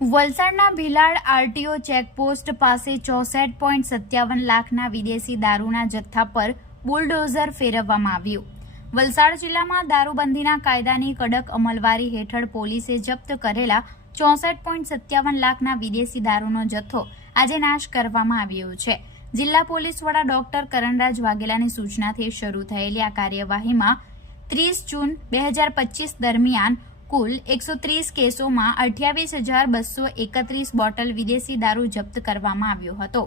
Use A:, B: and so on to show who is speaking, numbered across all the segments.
A: વલસાડના Bhilad RTO checkpost પાસે ચોસઠ પોઈન્ટ સત્યાવન લાખના વિદેશી દારૂના જથ્થા પર બુલડોઝર ફેરવવામાં આવ્યું. વલસાડ જિલ્લામાં દારૂબંધીના કાયદાની કડક અમલવારી હેઠળ પોલીસે જપ્ત કરેલા ચોસઠ પોઈન્ટ સત્યાવન લાખના વિદેશી દારૂનો જથ્થો આજે નાશ કરવામાં આવ્યો છે. જિલ્લા પોલીસ વડા ડોક્ટર કરણરાજ વાઘેલાની સૂચનાથી શરૂ થયેલી આ કાર્યવાહીમાં ત્રીસ જૂન બે હજાર દરમિયાન કુલ એકસો ત્રીસ કેસોમાં અઠ્યાવીસ હજાર બસો એકત્રીસ બોટલ વિદેશી દારૂ જપ્ત કરવામાં આવ્યો હતો.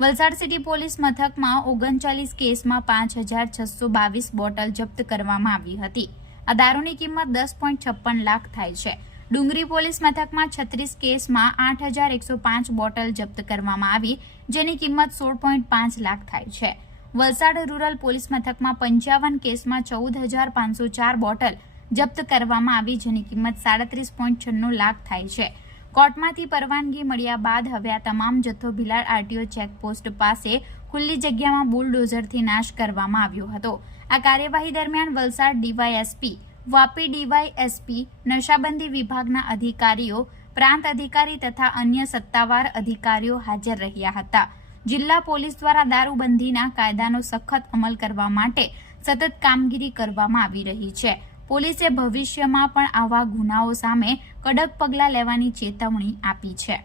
A: વલસાડ સિટી પોલીસ મથકમાં ઓગણચાલીસ કેસમાં પાંચ હજાર છસો બાવીસ બોટલ જપ્ત કરવામાં આવી હતી. આ દારૂની કિંમત દસ પોઈન્ટ છપ્પન લાખ થાય છે. ડુંગરી પોલીસ મથકમાં છત્રીસ કેસમાં આઠ હજાર એકસો પાંચ બોટલ જપ્ત કરવામાં આવી, જેની કિંમત સોળ પોઈન્ટ પાંચ લાખ થાય છે. વલસાડ રૂરલ પોલીસ મથકમાં પંચાવન કેસમાં ચૌદ હજાર પાંચસો ચાર બોટલ જપ્ત કરવામાં આવી, જેની કિંમત સાડત્રીસ પોઈન્ટ છન્નું લાખ થાય છે. કોર્ટમાંથી પરવાનગી મળ્યા બાદ હવે આ તમામ જથ્થો ભિલાડ આરટીઓ ચેકપોસ્ટ પાસે ખુલ્લી જગ્યામાં બુલડોઝરથી નાશ કરવામાં આવ્યો હતો. આ કાર્યવાહી દરમિયાન વલસાડ ડીવાયએસપી, વાપી ડીવાયએસપી, નશાબંધી વિભાગના અધિકારીઓ, પ્રાંત અધિકારી તથા અન્ય સત્તાવાર અધિકારીઓ હાજર રહ્યા હતા. જિલ્લા પોલીસ દ્વારા દારૂબંધીના કાયદાનો સખત અમલ કરવા માટે સતત કામગીરી કરવામાં આવી રહી છે. પોલીસે ભવિષ્યમાં પણ આવા ગુનાઓ સામે કડક પગલાં લેવાની ચેતવણી આપી છે.